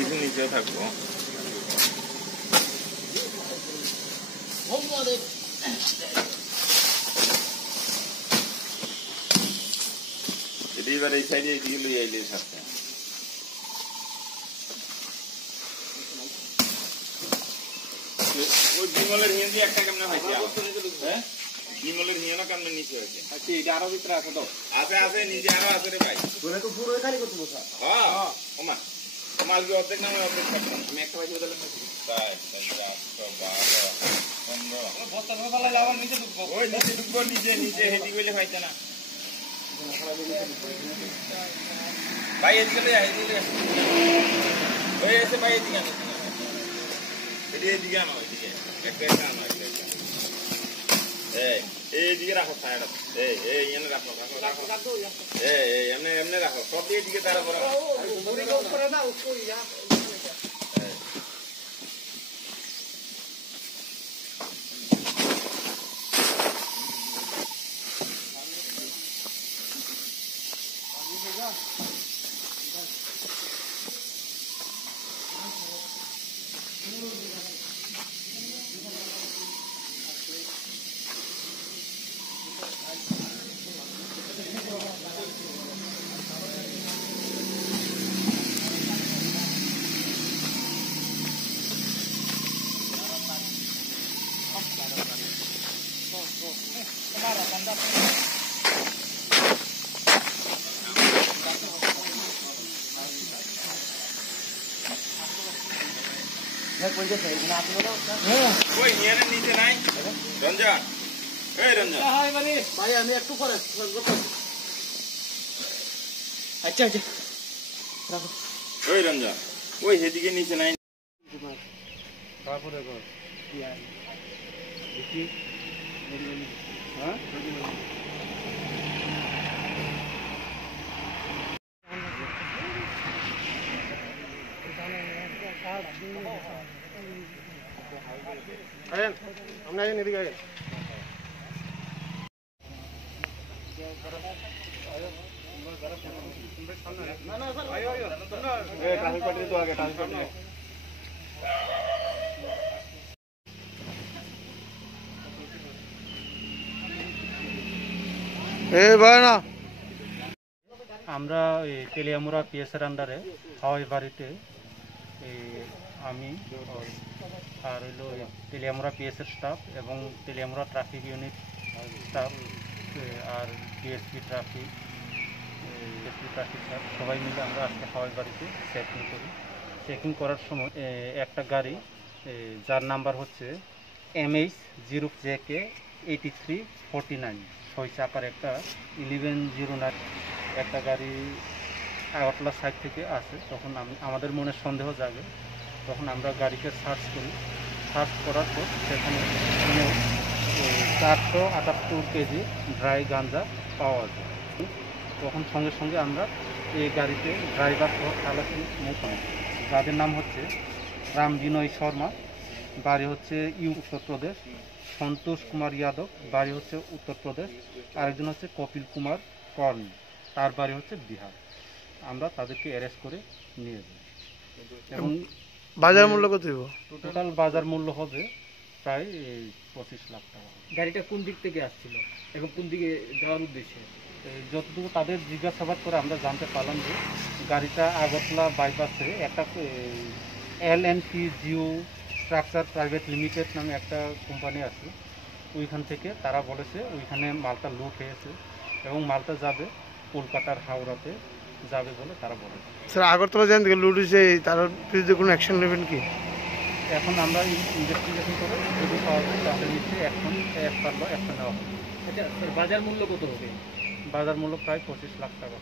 কিছু নিচেও থাকবো। এবার এই সাইডে এদিকে লই আইলে সাথে ওই বিমলের হিন্দি একটা কেমনে হয়েছে? হ্যাঁ, বিমলের হিয়ানা কেমনে নিচে হয়েছে? আচ্ছা, এটা আরো ভিতরে আছে তো? আছে আছে, নিচে আরো আছে রে ভাই। তোরা তো পুরো খালি করতে বসা। হ্যাঁ ওমা মাল কি অর্ধেক না অর্ধেক থাকবে? আমি একটা বাজি বদলে নিচ্ছি। তাই 15 15 বস্তা ধরে ফেলাইলে আবার নিচে ঢুকবো। ওই নিচে ঢুকবো, নিচে নিচে হেডি কইলে পাইছে না ভাই। এদিকে লই আয়, এদিকে ওই এসে ভাই এদিকে আনো, এদিকে আনো, এদিকে একটা একটা আনো, একটা এইদিকে রাখো সাইড। এই এনে রাখো রাখো রাখো, এমনি এমনি রাখো সব এদিকে তারা করো। নিচে নাই রঞ্জন, এই রঞ্জন ভাই আমি একটু পরে। আচ্ছা আচ্ছা ওই রঞ্জন ওই সেদিকে নিচে নাই। তারপরে হ্যাঁ আমরা এদিকে আগে ট্রাফিক পার্টি তো আগে ট্রাফিক পার্টি আমরা তেলিয়ামুড়া পিএসের আন্ডারে হাওয়াই বাড়িতে আমি আর হইল তেলিয়ামুড়া পিএসের স্টাফ এবং তেলিয়ামুড়া ট্রাফিক ইউনিট স্টাফ আর ডিএসপি ট্রাফিক স্টাফ সবাই মিলে আমরা আজকে হাওয়াই বাড়িতে চেকিং করি। চেকিং করার সময় একটা গাড়ি যার নাম্বার হচ্ছে MH0JK 8349 6 চাকার একটা 1109 একটা গাড়ি আগরতলা সাইড থেকে আসে। তখন আমাদের মনে সন্দেহ জাগে, তখন আমরা গাড়িকে সার্চ করি। সার্চ করার পর সেখানে 478 কেজি ড্রাই গাঞ্জা পাওয়া যায়। তখন সঙ্গে সঙ্গে আমরা এই গাড়িতে ড্রাইভার সহ খালাসি মোকাম, যাদের নাম হচ্ছে রাম বিনয় শর্মা, বাড়ি হচ্ছে উত্তরপ্রদেশ, সন্তোষ কুমার যাদব, বাড়ি হচ্ছে উত্তরপ্রদেশ, আরেকজন হচ্ছে কপিল কুমার কর্ণ, তার বাড়ি হচ্ছে বিহার। আমরা তাদেরকে অ্যারেস্ট করে নিয়ে যাই। এবং বাজার মূল্য কত? টোটাল বাজার মূল্য হবে প্রায় 25 লাখ টাকা। গাড়িটা কোন দিক থেকে আসছিল এবং কোন দিকে যাওয়ার উদ্দেশ্যে? যতটুকু তাদের জিজ্ঞাসাবাদ করে আমরা জানতে পারলাম যে গাড়িটা আগরতলা বাইপাসে একটা LNP Jio structure private limited নামে একটা কোম্পানি আছে, ওইখান থেকে তারা বলেছে ওইখানে মালটা লুট হয়েছে এবং মালটা যাবে কলকাতার হাওড়াতে যাবে বলে তারা বলেছে। স্যার আগরতলা যান থেকে লুট হয়েছে, তার বিরুদ্ধে কোনো অ্যাকশন নেবেন কি? এখন আমরা ইনভেস্টিগেশন করে যদি পাওয়া যায় তাদের নিশ্চয়ই অ্যাকশন নেওয়া হবে। আচ্ছা, বাজার মূল্য কত হবে? বাজার মূল্য প্রায় 25 লাখ টাকা।